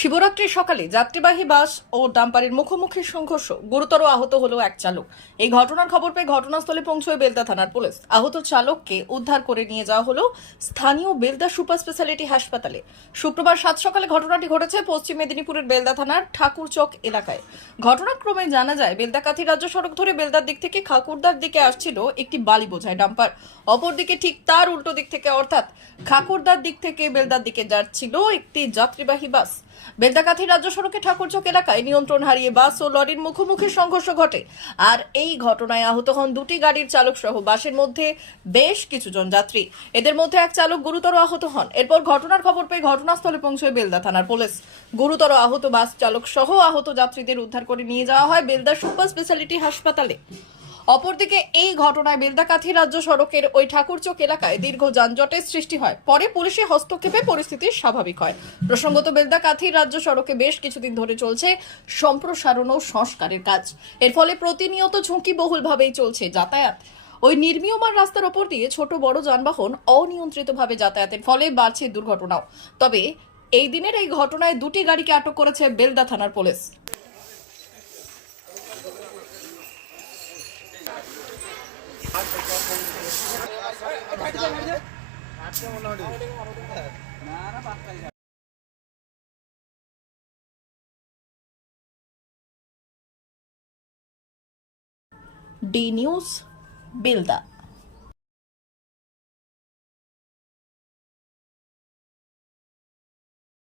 শিবরাত্রির সকালে যাত্রীবাহী বাস ও ডাম্পারের মুখোমুখি সংঘর্ষ গুরুতর আহত হলো এক চালক। এই ঘটনার খবর পেয়ে ঘটনাস্থলে পৌঁছয় বেলদা থানার পুলিশ। আহত চালককে উদ্ধার করে নিয়ে যাওয়া হলো স্থানীয় বেলদা সুপার স্পেশালিটি হাসপাতালে। শুক্রবার সাত সকালে ঘটনাটি ঘটেছে পশ্চিম মেদিনীপুরের বেলদা থানার ঠাকুরচক এলাকায়। ঘটনাক্রমে জানা যায় বেলদাকাথি রাজ্য সড়ক ধরে বেলদার দিক থেকে খাকুরদার দিকে আসছিল একটি বালি বোঝায় ডাম্পার। অপরদিকে ঠিক তার উল্টো দিক থেকে, অর্থাৎ খাকুরদার দিক থেকে বেলদার দিকে যাচ্ছিল একটি যাত্রীবাহী বাস। বেলদাকাথি রাজ্য সড়কে ঠাকুরচক এলাকায় নিয়ন্ত্রণ হারিয়ে বাস ও লরির মুখোমুখি সংঘর্ষ ঘটে। আর এই ঘটনায় আহত হন দুটি গাড়ির চালক সহ বাসের মধ্যে বেশ কিছুজন যাত্রী। এদের মধ্যে এক চালক গুরুতর আহত হন। এরপর ঘটনার খবর পেয়ে ঘটনাস্থলে পৌঁছয় বেলদা থানার পুলিশ। গুরুতর আহত বাস চালক সহ আহত যাত্রীদের উদ্ধার করে নিয়ে যাওয়া হয় বেলদা সুপার স্পেশালিটি হাসপাতালে। অপরদিকে, এই ঘটনায় বেলদাকাথি রাজ্য সড়কের ওই ঠাকুরচক এলাকায় দীর্ঘ যানজটের সৃষ্টি হয়। পরে পুলিশের হস্তক্ষেপে পরিস্থিতি স্বাভাবিক হয়। প্রসঙ্গত বেলদাকাথি রাজ্য সড়কে বেশ কিছুদিন ধরে চলছে সম্প্রসারণ ও সংস্কারের কাজ। এর ফলে প্রতিনিয়ত ঝুঁকিবহুলভাবেই চলছে যাতায়াত। ওই নির্মীয়মান রাস্তার ওপর দিয়ে ছোট বড় যানবাহন অনিয়ন্ত্রিতভাবে যাতায়াতের ফলে বাড়ছে দুর্ঘটনাও। তবে, এই দিনের এই ঘটনায় দুটি গাড়িকে আটক করেছে বেলদা থানার পুলিশ। D news Belda.